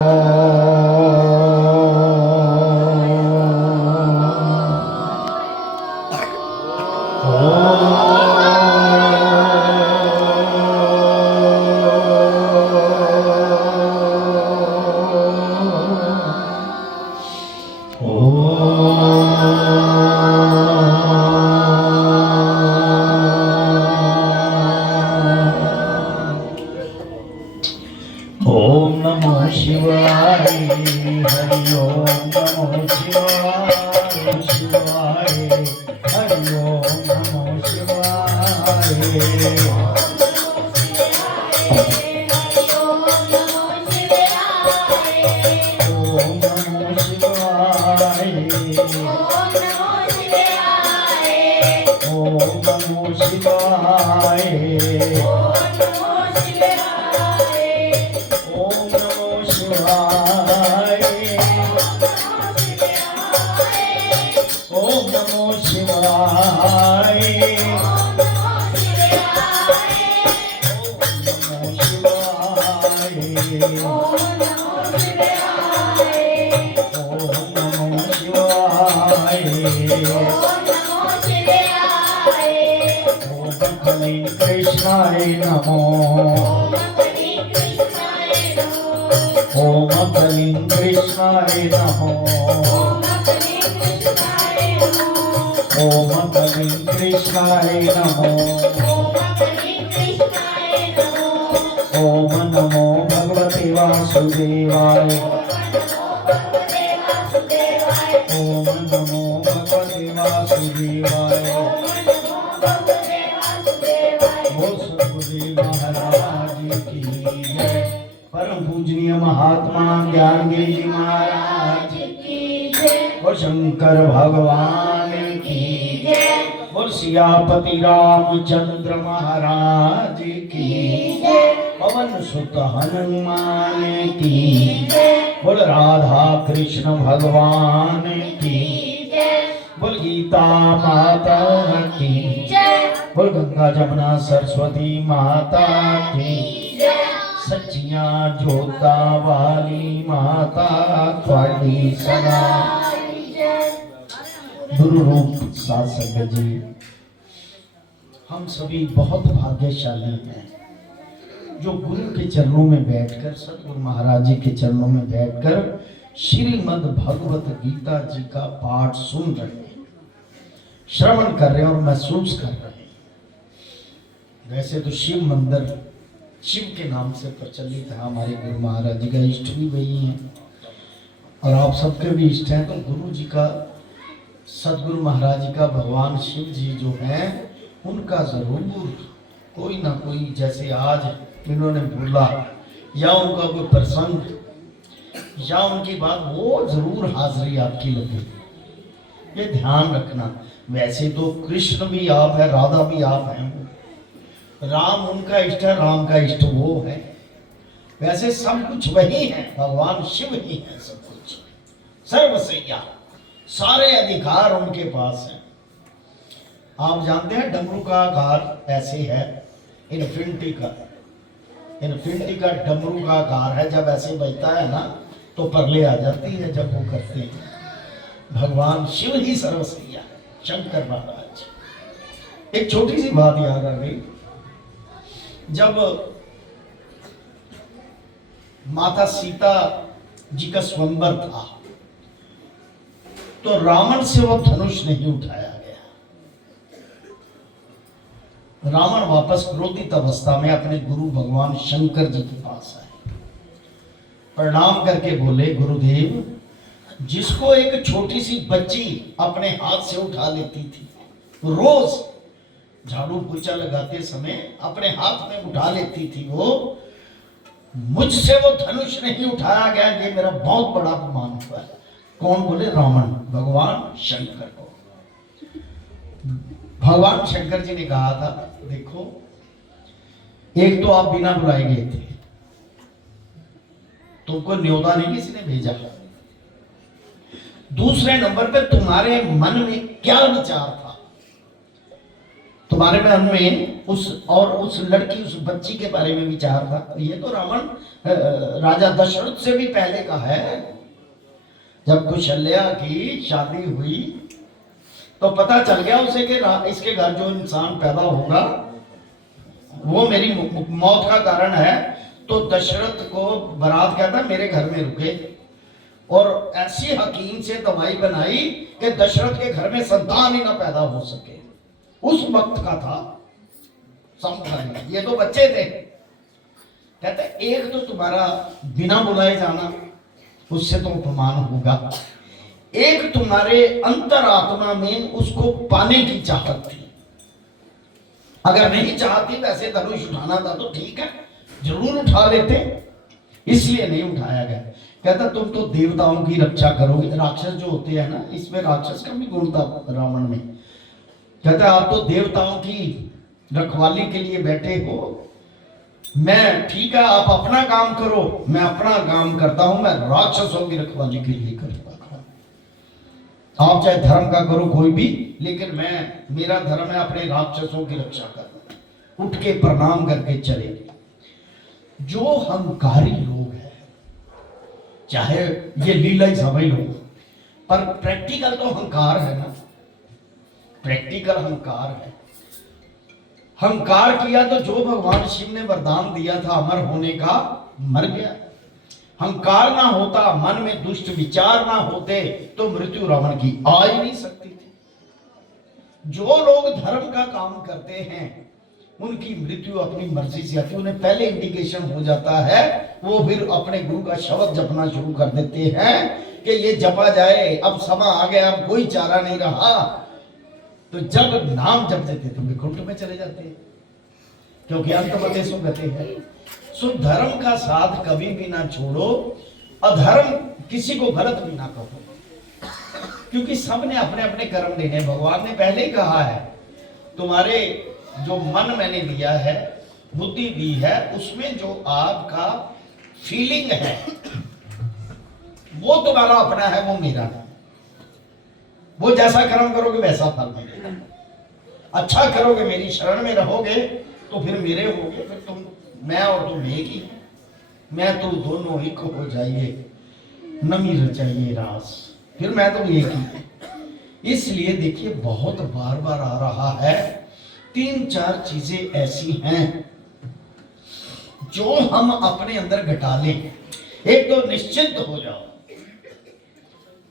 ओम नमो शिवाय हरि ओम नमो शिवाय शिवाय हरि ओम नमो शिवाय ओम नमो शिवाय ओम नमो शिवाय ओम नमो शिवाय ओम नमो शिवाय कृष्णाय नमो ओम कलिं कृष्णाय नमो ओम कलिं कृष्णाय नमो ओम नमो भगवते वासुदेवाय ओम नमो भगवते वासुदेवाय बोल सद्गुरुदेव महाराज की जय। परम पूजनीय महात्मा ज्ञानगिरि जी महाराज की जय। और शंकर भगवान की जय। और सियापति रामचंद्र महाराज की जय। पवन सुत हनुमान की जय। बोल राधा कृष्ण भगवान की जय। बोल गीता माता की जय। बोल गंगा जमुना सरस्वती माता की जय। सच्चियां जोता वाली माता थोड़ी सदा। गुरु रूप साध संगत जी, हम सभी बहुत भाग्यशाली हैं जो गुरु के चरणों में बैठकर, सतगुरु महाराज जी के चरणों में बैठकर श्रीमद् भगवत गीता जी का पाठ सुन रहे हैं, श्रवण कर रहे हैं और महसूस कर रहे हैं। वैसे तो शिव मंदिर शिव के नाम से प्रचलित है, हमारे गुरु महाराज जी का इष्ट भी वही है और आप सबके भी इष्ट हैं। तो गुरु जी का, सदगुरु महाराज जी का, भगवान शिव जी जो हैं उनका जरूर कोई ना कोई, जैसे आज इन्होंने बोला या उनका कोई प्रसंग या उनकी बात, वो जरूर हाजिरी आपकी लगे, ये ध्यान रखना। वैसे तो कृष्ण भी आप है, राधा भी आप हैं, राम उनका इष्ट है, राम का इष्ट वो है। वैसे सब कुछ वही है, भगवान शिव ही है सब कुछ, सर्वसैया, सारे अधिकार उनके पास हैं। आप जानते हैं डमरू का आकार ऐसे है, इन्फिनिटी का डमरू का आकार है। जब ऐसे बजता है ना तो परले आ जाती है जब वो करते हैं। भगवान शिव ही सर्वसैया, शंकर महाराज। एक छोटी सी बात याद आ गई, जब माता सीता जी का स्वयंवर था तो रावण से वो धनुष नहीं उठाया गया। रावण वापस क्रोधित अवस्था में अपने गुरु भगवान शंकर जी के पास आए, प्रणाम करके बोले, गुरुदेव, जिसको एक छोटी सी बच्ची अपने हाथ से उठा लेती थी, रोज झाड़ू पोछा लगाते समय अपने हाथ में उठा लेती थी, वो मुझसे वो धनुष नहीं उठाया गया, ये मेरा बहुत बड़ा अपमान हुआ है। कौन बोले? रावण, भगवान शंकर को। भगवान शंकर जी ने कहा था, देखो, एक तो आप बिना बुलाए गए थे, तुमको न्योता नहीं किसी ने भेजा। दूसरे नंबर पे तुम्हारे मन में क्या विचार था, तुम्हारे मन में उस लड़की, उस बच्ची के बारे में विचार था। ये तो रावण राजा दशरथ से भी पहले का है। जब कौशल्या की शादी हुई तो पता चल गया उसे कि इसके घर जो इंसान पैदा होगा वो मेरी मौत का कारण है। तो दशरथ को बारात कहता मेरे घर में रुके, और ऐसी हकीम से दवाई बनाई कि दशरथ के घर में संतान ही ना पैदा हो सके। उस वक्त का था समय, ये तो बच्चे थे। कहते एक तो तुम्हारा बिना बुलाए जाना, उससे तो अपमान होगा। एक तुम्हारे अंतरात्मा में उसको पाने की चाहत थी। अगर नहीं चाहती वैसे धनुष उठाना था तो ठीक है, जरूर उठा लेते, इसलिए नहीं उठाया गया। कहता तुम तो देवताओं की रक्षा करोगे। राक्षस जो होते हैं ना, इसमें राक्षस का भी गुण था रावण में। कहता आप तो देवताओं की रखवाली के लिए बैठे हो, मैं ठीक है आप अपना काम करो, मैं अपना काम करता हूं, मैं राक्षसों की रखवाली के लिए करता हूं। आप चाहे धर्म का करो कोई भी, लेकिन मेरा धर्म है अपने राक्षसों की रक्षा करना। उठ के प्रणाम करके चले। जो अहंकारी लोग हैं, चाहे ये लीला ही समझ लो, पर प्रैक्टिकल तो अहंकार है ना, प्रैक्टिकल अहंकार है। अहंकार किया तो जो भगवान शिव ने वरदान दिया था अमर होने का, मर गया। अहंकार ना होता, मन में दुष्ट विचार ना होते तो मृत्यु रावण की आ ही नहीं सकती थी। जो लोग धर्म का काम करते हैं उनकी मृत्यु अपनी मर्जी से आती है। उन्हें पहले इंडिकेशन हो जाता है, वो फिर अपने गुरु का शब्द जपना शुरू कर देते हैं कि ये जपा जाए, अब समय आ गया, अब कोई चारा नहीं रहा। तो जब नाम जप देते थे विकुंठ में चले जाते हैं, क्योंकि अंतमते सो गते हैं। सो धर्म का साथ कभी भी ना छोड़ो, अधर्म किसी को गलत भी ना कहो, क्योंकि सबने अपने अपने कर्म देने। भगवान ने पहले ही कहा है तुम्हारे जो मन मैंने दिया है, बुद्धि दी है, उसमें जो आपका फीलिंग है वो तुम्हारा अपना है, वो मेरा है। वो जैसा कर्म करोगे वैसा फल मिलेगा। अच्छा करोगे, मेरी शरण में रहोगे तो फिर मेरे होगे, फिर तुम, मैं और तुम एक ही, मैं तो दोनों एक हो जाइए, नमी रचाइए रास, फिर मैं तो एक ही। इसलिए देखिए बहुत बार बार आ रहा है, 3-4 चीजें ऐसी हैं जो हम अपने अंदर घटा लें। एक तो निश्चिंत हो जाओ,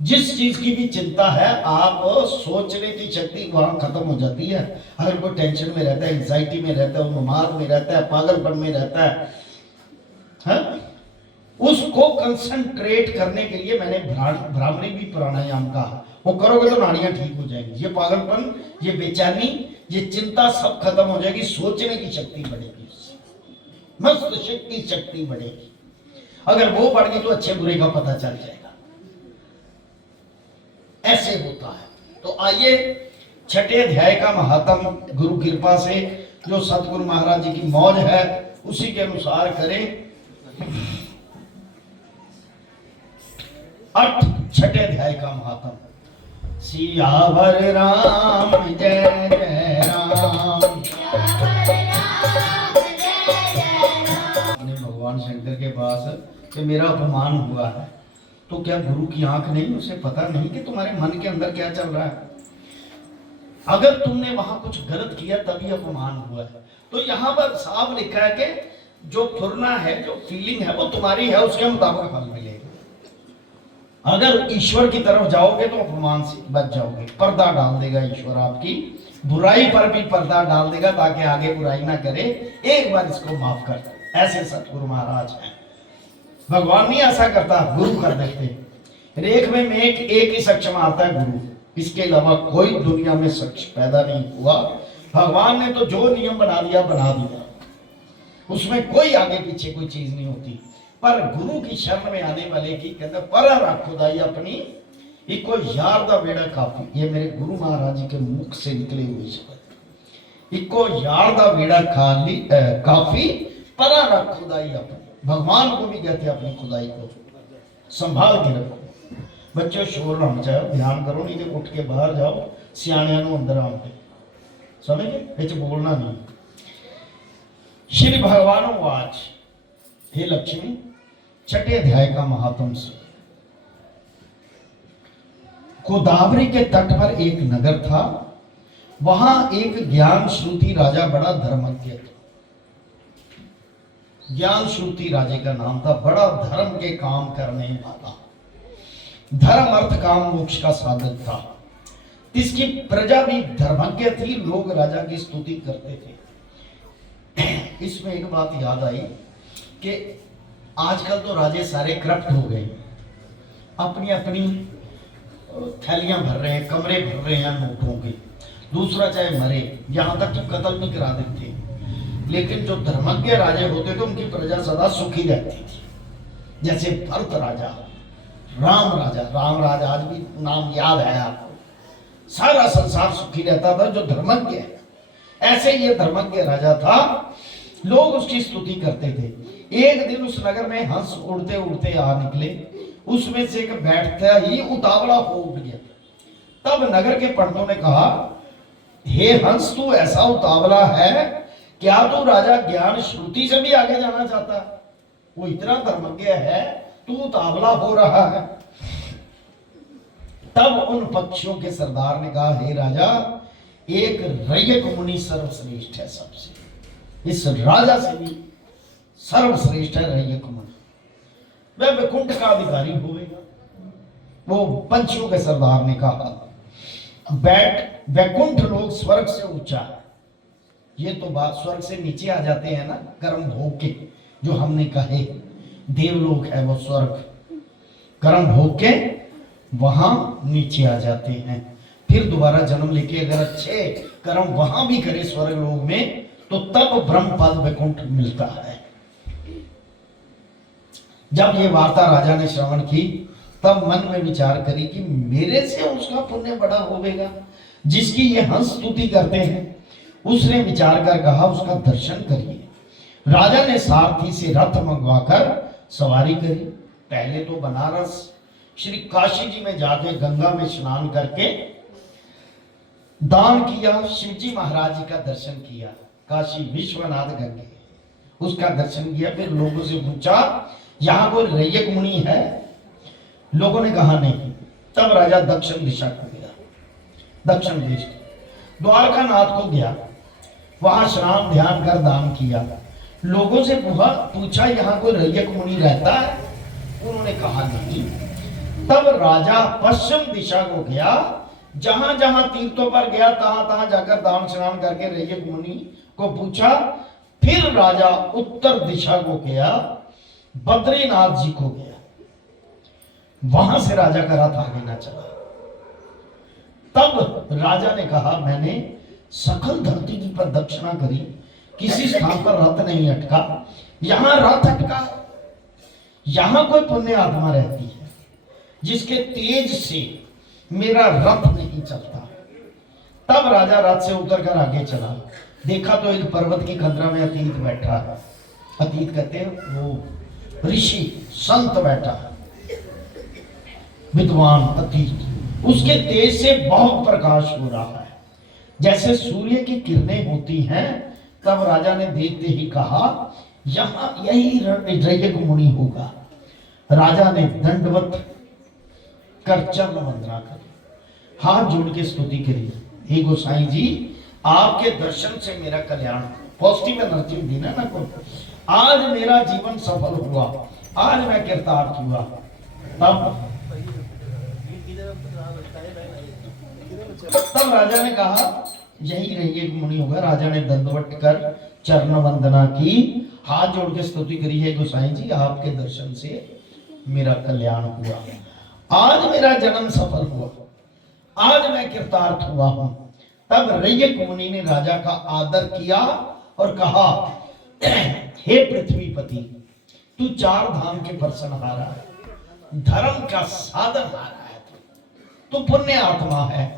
जिस चीज की भी चिंता है आप सोचने की शक्ति वहां खत्म हो जाती है। अगर कोई टेंशन में रहता है, एंजाइटी में रहता है, उन्माद में रहता है, पागलपन में रहता है, उसको कंसंट्रेट करने के लिए मैंने भ्रामरी भी प्राणायाम कहा। वो करोगे तो नाड़ियां ठीक हो जाएंगी, ये पागलपन, ये बेचैनी, ये चिंता सब खत्म हो जाएगी। सोचने की शक्ति बढ़ेगी, मस्तिष्क की शक्ति बढ़ेगी। अगर वो बढ़ गई तो अच्छे बुरे का पता चल जाएगा। ऐसे होता है। तो आइए 6ठे अध्याय का महात्म गुरु कृपा से जो सतगुरु महाराज जी की मौज है उसी के अनुसार करें। 6ठे अध्याय का महात्म। सियावर राम जय जय राम। भगवान शंकर के पास कि मेरा अपमान हुआ है, तो क्या गुरु की आंख नहीं, उसे पता नहीं कि तुम्हारे मन के अंदर क्या चल रहा है? अगर तुमने वहां कुछ गलत किया तभी अपमान हुआ है। तो यहाँ पर साफ लिखा है कि जो फुरना है, जो फीलिंग है वो तुम्हारी है, उसके मुताबिक फल मिलेगा। अगर ईश्वर की तरफ जाओगे तो अपमान से बच जाओगे। पर्दा डाल देगा ईश्वर, आपकी बुराई पर भी पर्दा डाल देगा ताकि आगे बुराई ना करे। एक बार इसको माफ कर दो। ऐसे सतगुरु महाराज हैं। भगवान नहीं ऐसा करता, गुरु कर देते। रेख में मेघ एक ही सक्षम आता है, गुरु। इसके अलावा कोई दुनिया में शख्स पैदा नहीं हुआ। भगवान ने तो जो नियम बना दिया, उसमें कोई आगे पीछे कोई चीज नहीं होती। पर गुरु की शरण में आने वाले की कहते पर रख खुदाई अपनी, इको यार दा बेड़ा काफी। ये मेरे गुरु महाराज जी के मुख से निकले हुए शब्द। इको यार दा बेड़ा खाली काफी, पर रख खुदाई अपनी। भगवान को भी कहते हैं अपनी खुदाई को संभाल के रखो। बच्चों शोर ना मचाओ, ध्यान करो, नहीं तो उठ के बाहर जाओ, सियाणियां नु अंदर आओगे। समझ गए, ये बोलना नहीं। श्री भगवान वाच, हे लक्ष्मी, छठे अध्याय का महात्म से। गोदावरी के तट पर एक नगर था, वहां एक ज्ञान श्रुति राजा बड़ा धर्मज्ञ था। ज्ञान श्रुति राजे का नाम था, बड़ा धर्म के काम करने वाला, धर्म अर्थ काम मोक्ष का साधक था। इसकी प्रजा भी धर्मज्ञ थी, लोग राजा की स्तुति करते थे। इसमें एक बात याद आई कि आजकल तो राजे सारे करप्ट हो गए, अपनी अपनी थैलियां भर रहे हैं, कमरे भर रहे हैं नोटों के, दूसरा चाहे मरे, यहां तक तो कत्ल भी करा देते। लेकिन जो धर्मज्ञ राजे होते थे उनकी प्रजा सदा सुखी रहती थी। जैसे भरत राजा, राम राजा, राम राजा आज भी नाम याद है आपको, सारा संसार सुखी रहता था जो धर्मज्ञ है। ऐसे ये धर्मज्ञ राजा था, लोग उसकी स्तुति करते थे। एक दिन उस नगर में हंस उड़ते उड़ते आ निकले, उसमें से एक बैठता ही उतावला हो उठ गया। तब नगर के पंडितों ने कहा, हे हंस, तू ऐसा उतावला है, क्या तू राजा ज्ञान श्रुति से भी आगे जाना चाहता है? वो इतना धर्मज्ञ है, तू उतावला हो रहा है। तब उन पक्षियों के सरदार ने कहा, हे राजा, एक रैयक मुनि सर्वश्रेष्ठ है सबसे, इस राजा से भी सर्वश्रेष्ठ है रैयक मुनि, वह वैकुंठ का अधिकारी होगा। वो पंछियों के सरदार ने कहा, वैकुंठ लोग स्वर्ग से ऊंचा है। ये तो बात, स्वर्ग से नीचे आ जाते हैं ना कर्म भोग के, जो हमने कहे देवलोक है वो स्वर्ग, कर्म भोग के वहां नीचे आ जाते हैं। फिर दोबारा जन्म लेके अगर अच्छे कर्म वहां भी करे स्वर्ग लोक में, तो तब ब्रह्म पद वैकुंठ मिलता है। जब ये वार्ता राजा ने श्रवण की, तब मन में विचार करी कि मेरे से उसका पुण्य बड़ा होगा जिसकी ये हंस स्तुति करते हैं। उसने विचार कर कहा, उसका दर्शन करिए। राजा ने सारथी से रथ मंगवाकर सवारी करी। पहले तो बनारस श्री काशी जी में जाके गंगा में स्नान करके दान किया, शिव जी महाराज जी का दर्शन किया, काशी विश्वनाथ गंगे, उसका दर्शन किया। फिर लोगों से पूछा, यहां कोई रैयक मुनि है? लोगों ने कहा नहीं। तब राजा दक्षिण दिशा को गया, दक्षिण देश द्वारका नाथ को गया, वहां स्नान ध्यान कर दान किया। लोगों से पूछा, यहाँ कोई रैयक मुनि रहता है? उन्होंने कहा नहीं। तब राजा पश्चिम दिशा को गया, जहां जहां तीर्थों पर गया तहां तहां जाकर दान स्नान करके रैयक मुनि को पूछा। फिर राजा उत्तर दिशा को गया, बद्रीनाथ जी को गया, वहां से राजा का रथ आगे ना चला। तब राजा ने कहा, मैंने सकल धरती की प्रदक्षिणा करी, किसी स्थान पर रथ नहीं अटका, यहां रथ अटका। यहां कोई पुण्य आत्मा रहती है जिसके तेज से मेरा रथ नहीं चलता। तब राजा रथ से उतरकर आगे चला, देखा तो एक पर्वत की कंदरा में अतीत बैठा है। अतीत कहते हैं वो ऋषि संत बैठा है, विद्वान अतीत। उसके तेज से बहुत प्रकाश हो रहा है, जैसे सूर्य की किरणें होती हैं। तब राजा ने देखते ही कहा, यहां यही रैयक मुनि होगा। राजा ने दंडवत कर चरण वंदना करी, हाथ जोड़ के स्तुति करी, हे गोसाई जी, आपके दर्शन से मेरा कल्याण, पॉजिटिव एनर्जी देना ना को, आज मेरा जीवन सफल हुआ, आज मैं कृतार्थ हुआ। तब राजा ने कहा, यही रैयक मुनि होगा। राजा ने दंडवत कर चरण वंदना की, हाथ जोड़ के स्तुति करी, है गोसाई जी, आपके दर्शन से मेरा कल्याण हुआ, आज मेरा जन्म सफल हुआ, आज मैं कृतार्थ हुआ हूं। तब रैयक मुनि ने राजा का आदर किया और कहा, हे पृथ्वीपति, तू चार धाम के बरसनहारा है, धर्म का साधनहारा है, तू पुण्य आत्मा है।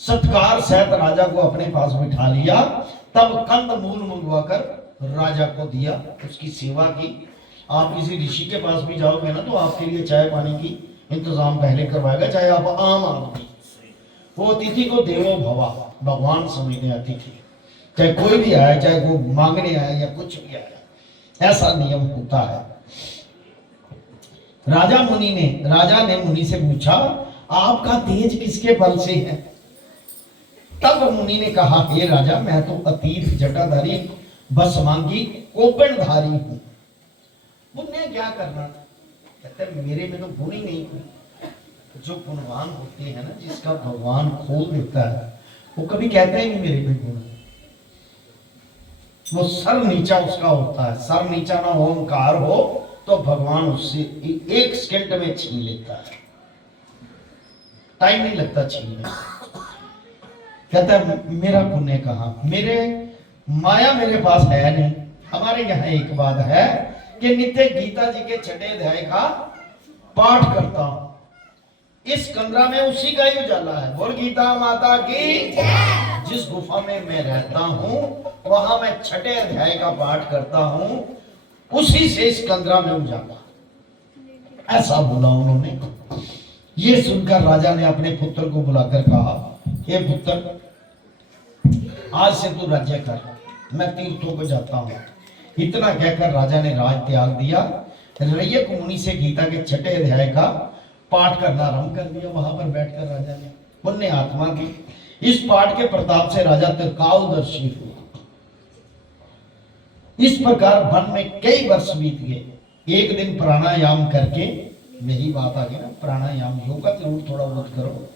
सत्कार सहित राजा को अपने पास बिठा लिया। तब कंद मूल मंगवाकर राजा को दिया, उसकी सेवा की। आप किसी ऋषि के पास भी जाओगे ना, तो आपके लिए चाय पानी की इंतजाम पहले करवाएगा, चाहे आप आम आदमी। वो अतिथि को देवो भवा, भगवान समझते अतिथि। चाहे कोई भी आए, चाहे वो मांगने आए या कुछ भी आए, ऐसा नियम होता है। राजा ने मुनि से पूछा, आपका तेज किसके बल से है? तब मुनि ने कहा, हे राजा, मैं तो अतीत जटाधारी बसमांगी कोपणधारी हूं। पुण्य क्या करना? कहते मेरे में तो गुण ही नहीं कोई। जो गुणवान होते हैं ना, जिसका भगवान खोल देता है, वो कभी कहते ही नहीं मेरे में गुण। वो सर नीचा उसका होता है। सर नीचा ना हो, ओंकार हो, तो भगवान उससे 1 सेकंड में छीन लेता है। टाइम नहीं लगता छीनने। कहता है मेरा पुण्य कहाँ? मेरे माया मेरे पास है नहीं। हमारे यहाँ एक बात है कि नित्य गीता जी के 6ठे अध्याय का पाठ करता हूं। इस कमरा में उसी का ही उजाला है। बोल गीता माता की। जिस गुफा में मैं रहता हूं, वहां मैं 6ठे अध्याय का पाठ करता हूं, उसी से इस कमरा में उजाला। ऐसा बोला उन्होंने। ये सुनकर राजा ने अपने पुत्र को बुलाकर कहा, हे पुत्र, आज से तू राज्य कर, मैं तीर्थों को जाता हूं। इतना कहकर राजा ने राज त्याग दिया। रैयक मुनि से गीता के 6ठे अध्याय का पाठ करना आरंभ कर दिया। वहां पर बैठकर राजा ने पुण्य आत्मा की इस पाठ के प्रताप से राजा त्रिकालदर्शी हुआ। इस प्रकार वन में कई वर्ष बीत गए। एक दिन प्राणायाम करके, मेरी बात आ गई ना, प्राणायाम योगा जरूर थोड़ा बहुत करो,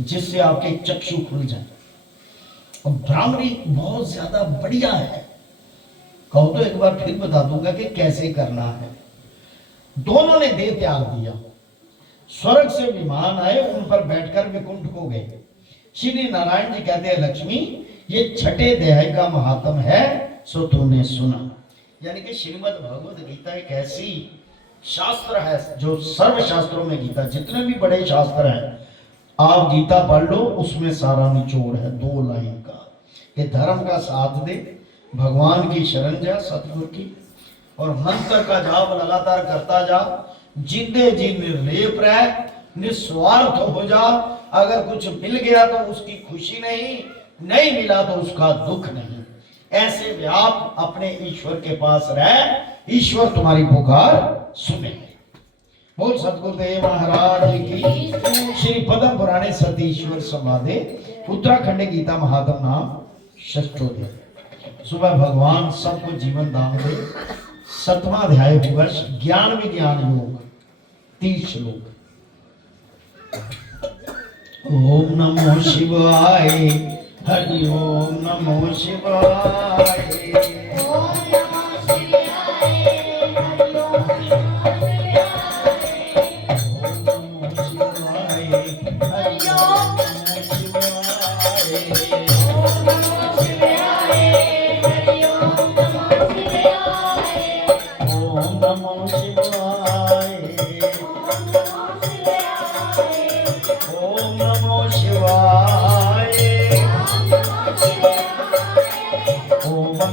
जिससे आपके चक्षु खुल जाए। और भ्रामरी बहुत ज्यादा बढ़िया है। कहो तो एक बार फिर बता दूंगा कि कैसे करना है। दोनों ने देह त्याग दिया। स्वर्ग से विमान आए, उन पर बैठकर विकुंठ को गए। श्री नारायण जी कहते हैं, लक्ष्मी, ये 6ठे अध्याय का महात्म है, सो तूने सुना। यानी कि श्रीमद् भगवद गीता एक ऐसी शास्त्र है जो सर्व शास्त्रों में, गीता जितने भी बड़े शास्त्र हैं, आप गीता पढ़ लो, उसमें सारा निचोड़ है 2 लाइन का। कि धर्म का साथ दे, भगवान की शरण जा, सतगुरु की, और मंत्र का जाप लगातार करता जा, जिंदे जी निर्लेप रह, निस्वार्थ हो जा। अगर कुछ मिल गया तो उसकी खुशी नहीं, नहीं मिला तो उसका दुख नहीं। ऐसे में आप अपने ईश्वर के पास रह, ईश्वर तुम्हारी पुकार सुनेंगे। बोल सतगुरुदेव महाराज की। श्री पद्म पुराणे सतीश्वर संवादे उत्तराखंड गीता महात्म नाम 6ठों। सुबह भगवान सबको जीवन दान दे। 7वां अध्याय वर्ष ज्ञान विज्ञान योग 30 श्लोक। ओम नमो शिवाय, हरि ओम नमो शिवाय।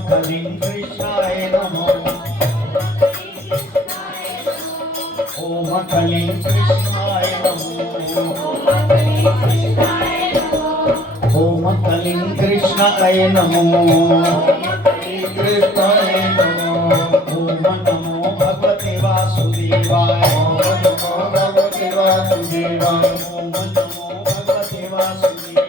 कलिंग कृष्णाय नमो। ओम कलिंग कृष्णाय नमो। कृष्णाय नमो। ओम नमो भगवते वासुदेवाय। ओम नमो भगवते वासुदेवाय। ओम नमो भगवते वासुदेवाय।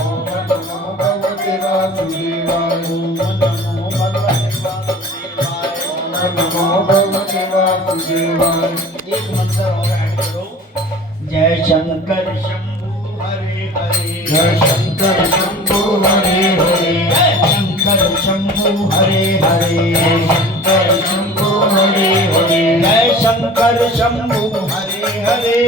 ओम नमो भगवते वासुदेवाय। ओम नमो भगवते वासुदेवाय। ओम नमो भगवते वासुदेवाय। एक मंत्र और ऐड करो। जय शंकर शंभु हरे हरे। जय शंकर शंभु हरे हरे। जय शंकर शंभु हरे हरे। जय शंकर शंभु हरे हरे। जय शंकर शंभु हरे हरे।